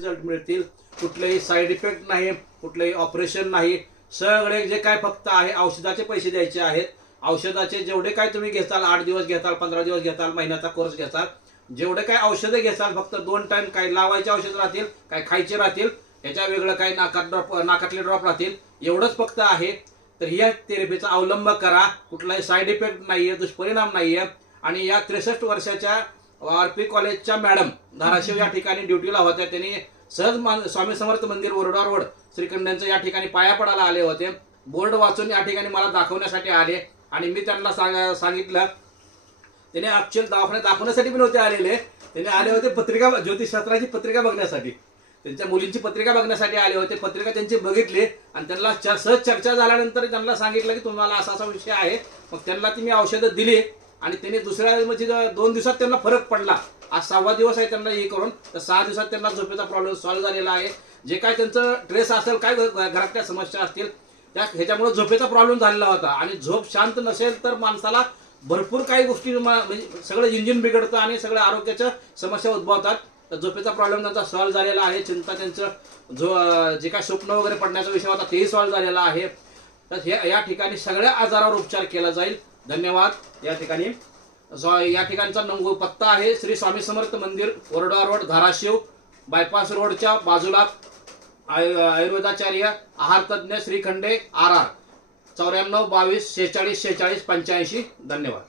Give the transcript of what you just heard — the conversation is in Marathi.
रिझल्ट मिळतील. कुठलेही साईड इफेक्ट नाही कुठलंही ऑपरेशन नाही. सगळे जे काय फक्त आहे औषधाचे पैसे द्यायचे आहेत. औषधाचे जेवढे काय तुम्ही घेताल आठ दिवस घेताल पंधरा दिवस घेताल महिन्याचा कोर्स घेताल जेवढे काय औषधं घेताल फक्त दोन टाइम काय लावायचे औषध राहतील काय खायचे राहतील याच्या वेगळं काय नाकात ड्रॉप नाकातले ड्रॉप राहतील एवढंच फक्त आहे. तर या थेरपीचा अवलंब करा. कुठलाही साईड इफेक्ट नाहीये दुष्परिणाम नाहीये. आणि या त्रेसष्ट वर्षाच्या आर पी कॉलेजच्या मॅडम धाराशिव या ठिकाणी ड्युटीला होत्या. त्यांनी सहज स्वामी समर्थ मंदिर वरोडा रोड श्रीखंडांचं या ठिकाणी पाया पडायला आले होते. बोर्ड वाचून या ठिकाणी मला दाखवण्यासाठी आले आणि मी त्यांना सांग- सांगितलं. त्याने ऍक्च्युअल दवाखान्यात दाखवण्यासाठी पण होते आलेले. त्याने आले होते पत्रिका ज्योतिषशास्त्राची पत्रिका बघण्यासाठी. त्यांच्या मुलींची पत्रिका बघण्यासाठी आले होते. पत्रिका त्यांची बघितली आणि त्यांना च- सहज चर्चा झाल्यानंतर त्यांना सांगितलं की तुम्हाला असा असा विषय आहे. मग त्यांना ती मी औषधं दिली. आणि त्यांनी दुसऱ्या म्हणजे दोन दिवसात त्यांना फरक पडला आज सहावा दिवस आहे त्यांना हे करून तर सहा दिवसात त्यांना झोपेचा प्रॉब्लेम सॉल्व्ह झालेला आहे. जे काय त्यांचं ड्रेस असेल काय घ- घरातल्या समस्या असतील त्या ह्याच्यामुळे झोपेचा प्रॉब्लेम झालेला होता. आणि झोप शांत नसेल तर माणसाला भरपूर काही गोष्टी म- म्हणजे सगळं इंजिन बिघडतं आणि सगळ्या आरोग्याच्या समस्या उद्भवतात. तर झोपेचा प्रॉब्लेम त्यांचा सॉल्व्ह झालेला आहे. चिंता त्यांचं जो जे काय स्वप्न वगैरे पडण्याचा विषय होता तेही सॉल्व्ह झालेला आहे. तर हे या ठिकाणी सगळ्या आजारावर उपचार केला जाईल. धन्यवाद. या ठिकाणी या ठिकाणचा नंग पत्ता आहे श्री स्वामी समर्थ मंदिर ओरडा रोड धाराशिव बायपास रोडच्या बाजूला आय- आयुर्वेदाचार्य आहार तज्ज्ञ श्रीखंडे आर आर. चौऱ्याण्णव बावीस शेहेचाळीस शेहेचाळीस पंच्याऐंशी. धन्यवाद.